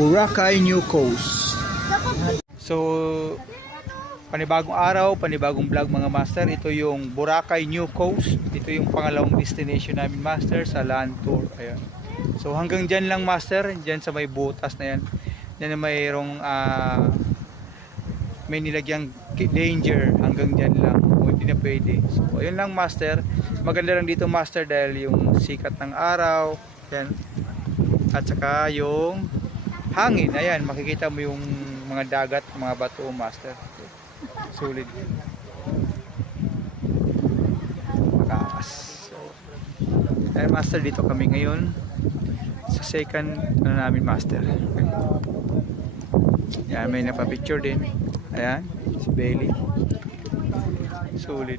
Boracay New Coast. So, panibagong araw, panibagong vlog mga master. Ito yung Boracay New Coast. Ito yung pangalawang destination namin master sa land tour. Ayan. So hanggang dyan lang master, dyan sa may butas na yan. Yan na mayroong may nilagyang danger, hanggang dyan lang. O hindi na pwede. So ayun lang master. Maganda lang dito master dahil yung sikat ng araw, yan. At saka yung hangin, ayan, makikita mo yung mga dagat, mga bato master. Sulit. Makakas. So, ayan master, dito kami ngayon sa second namin master. Okay. Yan, may napapicture din. Ayan, si Bailey. Sulit.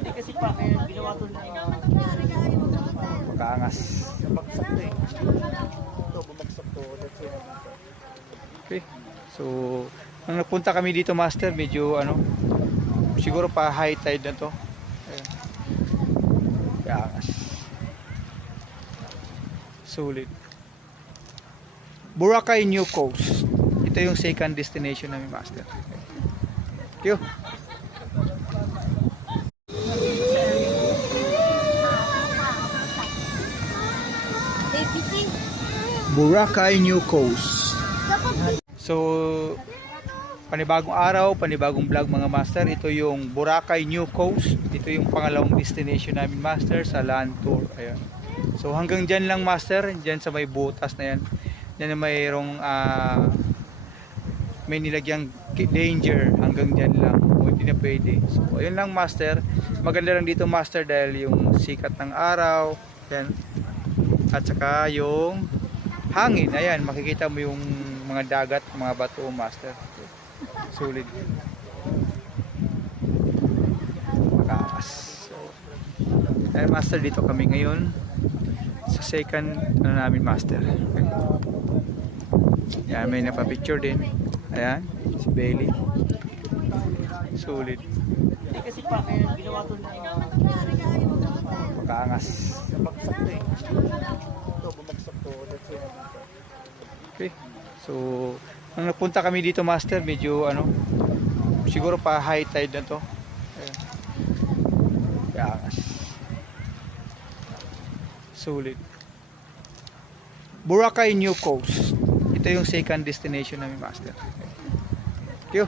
Hindi kasi pa kaya ginawa to na Makaangas. baksak to eh. Ito, bumagsak to. That's it. Okay. So, nung nagpunta kami dito master, medyo siguro pa high tide na to. Ayan. Makaangas. Sulit. Boracay New Coast. Ito yung second destination namin master. Thank you. Boracay New Coast. So, panibagong araw, panibagong vlog mga master. Ito yung Boracay New Coast. Ito yung pangalawang destination namin master sa land tour. Ayan. So hanggang dyan lang master, dyan sa may butas na yan. Yan na mayroong may nilagyang danger, hanggang dyan lang. O hindi na pwede. So ayun lang master. Maganda lang dito master dahil yung sikat ng araw, yan. At saka yung hangin, ayan, makikita mo yung mga dagat, mga bato master. Sulit. Makakas. So, ayan master, dito kami ngayon sa second namin master. Okay. Yan, may napapicture din. Ayan, si Bailey. Sulit. Hindi kasi pa kaya ginawa to na Makaangas. baksak to eh. Ito, bumagsak to. That's it. Okay. So, nung nagpunta kami dito master, medyo siguro pa high tide na to. Ayan. Makaangas. Sulit. Boracay New Coast. Ito yung second destination namin master. Thank you.